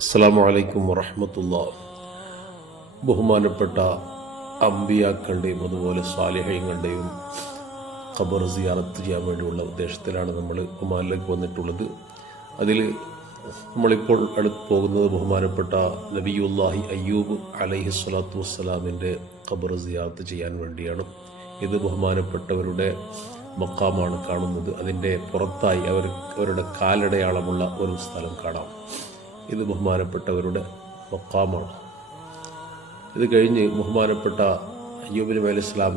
അസ്സലാമു അലൈക്കും വറഹ്മത്തുള്ളാഹി. ബഹുമാനപ്പെട്ട അമ്പിയാക്കളുടെയും അതുപോലെ സ്വാലിഹീങ്ങളുടെയും ഖബർ സിയാറത്ത് ചെയ്യാൻ വേണ്ടിയുള്ള ഉദ്ദേശത്തിലാണ് നമ്മൾ ഒമാനിലേക്ക് വന്നിട്ടുള്ളത്. അതിൽ നമ്മളിപ്പോൾ അടുത്ത് പോകുന്നത് ബഹുമാനപ്പെട്ട നബിയുല്ലാഹി അയ്യൂബ് അലൈഹി സ്വലാത്തു വസ്സലാമിൻ്റെ ഖബർ സിയാറത്ത് ചെയ്യാൻ വേണ്ടിയാണ്. ഇത് ബഹുമാനപ്പെട്ടവരുടെ മക്കാമാണ് കാണുന്നത്. അതിൻ്റെ പുറത്തായി അവരുടെ കാലടയാളമുള്ള ഒരു സ്ഥലം കാണാം. ഇത് ബഹുമാനപ്പെട്ടവരുടെ മക്കാമാണ്. ഇത് കഴിഞ്ഞ് ബഹുമാനപ്പെട്ട അയ്യൂബ് നബി അലൈഹി സ്വലാം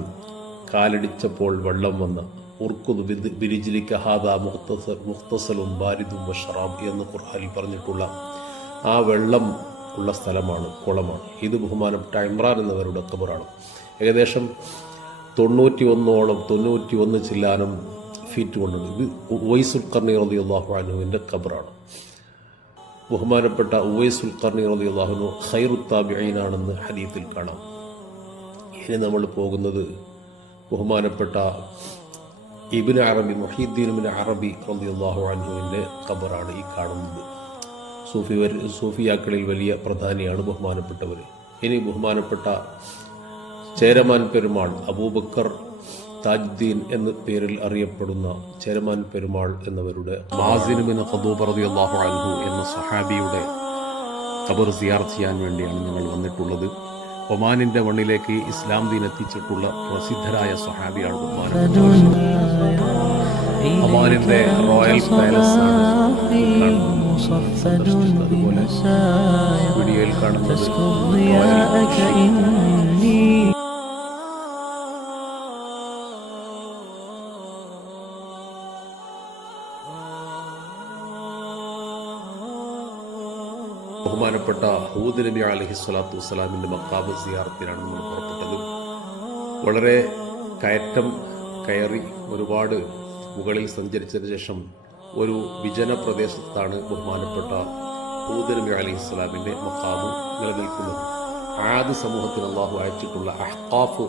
കാലടിച്ചപ്പോൾ വെള്ളം വന്ന ഉർക്കുദ് ബിരിജിലിക ഹാദാ മുഖ്തസലും ബാരിദും വശറാബ് എന്ന് ഖുർആനിൽ പറഞ്ഞിട്ടുള്ള ആ വെള്ളം ഉള്ള സ്ഥലമാണ്, കുളമാണ്. ഇത് ബഹുമാനപ്പെട്ട ഇമ്രാൻ എന്നവരുടെ ഖബറാണ്. ഏകദേശം 91 ചില്ലാനം ഫീറ്റ് കൊണ്ടുണ്ട്. ഇത് ഉവൈസുൽ ഖർനി റളിയല്ലാഹു അൻഹുവിൻ്റെ ഖബറാണ്. ബഹുമാനപ്പെട്ട ഉവൈസുൽ ഖർനി റളിയല്ലാഹു അൻഹു ഖൈറുത് താബിഈനാണെന്ന് ഹദീസിൽ കാണാം. ഇനി നമ്മൾ പോകുന്നത് ബഹുമാനപ്പെട്ട ഇബ്നു അറബി മുഹീദ്ദീൻ ഇബ്നു അറബി റളിയല്ലാഹു അൻഹുവിൻ്റെ ഖബറാണ് ഈ കാണുന്നത്. സൂഫിയാക്കളിൽ വലിയ പ്രധാനിയാണ് ബഹുമാനപ്പെട്ടവർ. ഇനി ബഹുമാനപ്പെട്ട ചേരമാൻ പെരുമാൾ അബൂബക്കർ താജുദ്ദീൻ എന്ന പേരിൽ അറിയപ്പെടുന്ന ചേരമാൻ പെരുമാൾ എന്നവരുടെ മാസിൻ ബിൻ ഖദൂബ് റളിയല്ലാഹു അൻഹു എന്ന സഹാബിയുടെ ഖബർ സിയാറത്ത് ചെയ്യാൻ വേണ്ടിയാണ് ഞങ്ങൾ വന്നിട്ടുള്ളത്. ഒമാനിൻ്റെ മണ്ണിലേക്ക് ഇസ്ലാം ദീൻ എത്തിച്ചിട്ടുള്ള പ്രസിദ്ധരായ സഹാബിയാണ് ഒമാനിൻ്റെ റോയൽ പാലസ് ആണ് അതുപോലെ വീഡിയോയിൽ കാണുന്നത് ബഹുമാനപ്പെട്ട ഹൂദ് നബി അലൈഹി സ്വലാത്തു വസ്സലാമിൻ്റെ മഖാബ് സിയാറത്തിനാണ് നമ്മൾ പുറപ്പെട്ടത്. വളരെ കയറ്റം കയറി ഒരുപാട് മുകളിൽ സഞ്ചരിച്ചതിന് ശേഷം ഒരു വിജന പ്രദേശത്താണ് ബഹുമാനപ്പെട്ട ഹൂദ് നബി അലൈഹി സ്വലാമിൻ്റെ മഖാബ് നിലനിൽക്കുന്നത്. ആദ് സമൂഹത്തിന് അള്ളാഹു അയച്ചിട്ടുള്ള അഹ്ഖാഫ്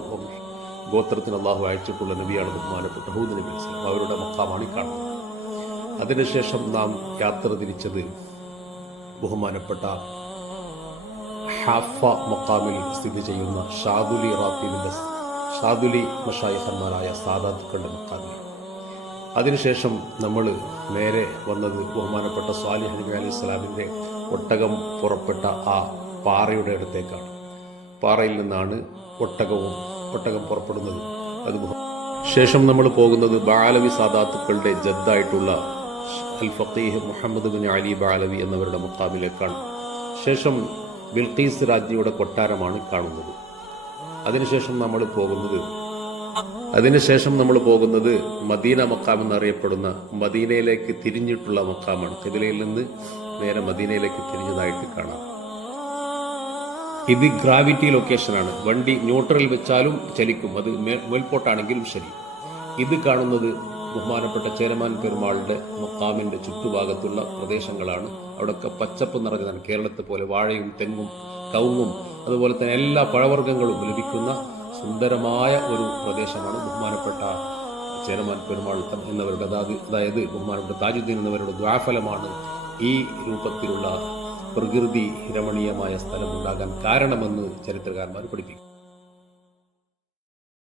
ഗോത്രത്തിന് അള്ളാഹു അയച്ചിട്ടുള്ള നബിയാണ് ബഹുമാനപ്പെട്ട ഹൂദ് നബി അലൈഹി സ്വലാം. അവരുടെ മഖാമാണ് ഈ കാണുന്നത്. അതിനുശേഷം നാം യാത്ര തിരിച്ചത് ബഹുമാനപ്പെട്ട ഹാഫ മക്കാമിൽ സ്ഥിതി ചെയ്യുന്ന ഷാദുലി മഷായിഖന്മാരായ സാദാത്തുക്കളുടെ മക്കാമിൽ. അതിനുശേഷം നമ്മൾ നേരെ വന്നത് ബഹുമാനപ്പെട്ട സ്വാലിഹ് നബി അലൈഹി സ്വലാമിൻ്റെ ഒട്ടകം പുറപ്പെട്ട ആ പാറയുടെ അടുത്തേക്കാണ്. പാറയിൽ നിന്നാണ് ഒട്ടകം പുറപ്പെടുന്നത്. ശേഷം നമ്മൾ പോകുന്നത് ബാലവി സാദാത്തുക്കളുടെ ജദ്ദായിട്ടുള്ള അൽ ഫഖീഹ് മുഹമ്മദ് ബിൻ അലി ബാലവി എന്നവരുടെ മുഖാമിലേക്കാണ്. ശേഷം ബിൽഖീസ് രാജ്ഞിയുടെ കൊട്ടാരമാണ് കാണുന്നത്. അതിനുശേഷം നമ്മൾ പോകുന്നത് മദീന മക്കാം എന്നറിയപ്പെടുന്ന മദീനയിലേക്ക് തിരിഞ്ഞിട്ടുള്ള മക്കാമാണ്. ഖിബലയിൽ നിന്ന് നേരെ മദീനയിലേക്ക് തിരിഞ്ഞതായിട്ട് കാണാം. ഇത് ഗ്രാവിറ്റി ലൊക്കേഷനാണ്. വണ്ടി ന്യൂട്രൽ വെച്ചാലും ചലിക്കും, അത് മേൽപോട്ടാണെങ്കിലും ശരി. ഇത് കാണുന്നത് ബഹുമാനപ്പെട്ട ചേരമാൻ പെരുമാളുടെ മക്കാമിൻ്റെ ചുറ്റുഭാഗത്തുള്ള പ്രദേശങ്ങളാണ്. അവിടെയൊക്കെ പച്ചപ്പ് നിറഞ്ഞതാണ്. കേരളത്തെ പോലെ വാഴയും തെങ്ങും കവുങ്ങും അതുപോലെ തന്നെ എല്ലാ പഴവർഗ്ഗങ്ങളും ലഭിക്കുന്ന സുന്ദരമായ ഒരു പ്രദേശമാണ് ബഹുമാനപ്പെട്ട ചേരമാൻ പെരുമാൾ എന്നവരുടെ. അതായത് ബഹുമാനപ്പെട്ട താജുദ്ദീൻ എന്നവരുടെ ദ്വാഫലമാണ് ഈ രൂപത്തിലുള്ള പ്രകൃതി രമണീയമായ സ്ഥലമുണ്ടാകാൻ കാരണമെന്ന് ചരിത്രകാരന്മാർ പഠിപ്പിക്കും.